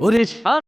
ওরে সাত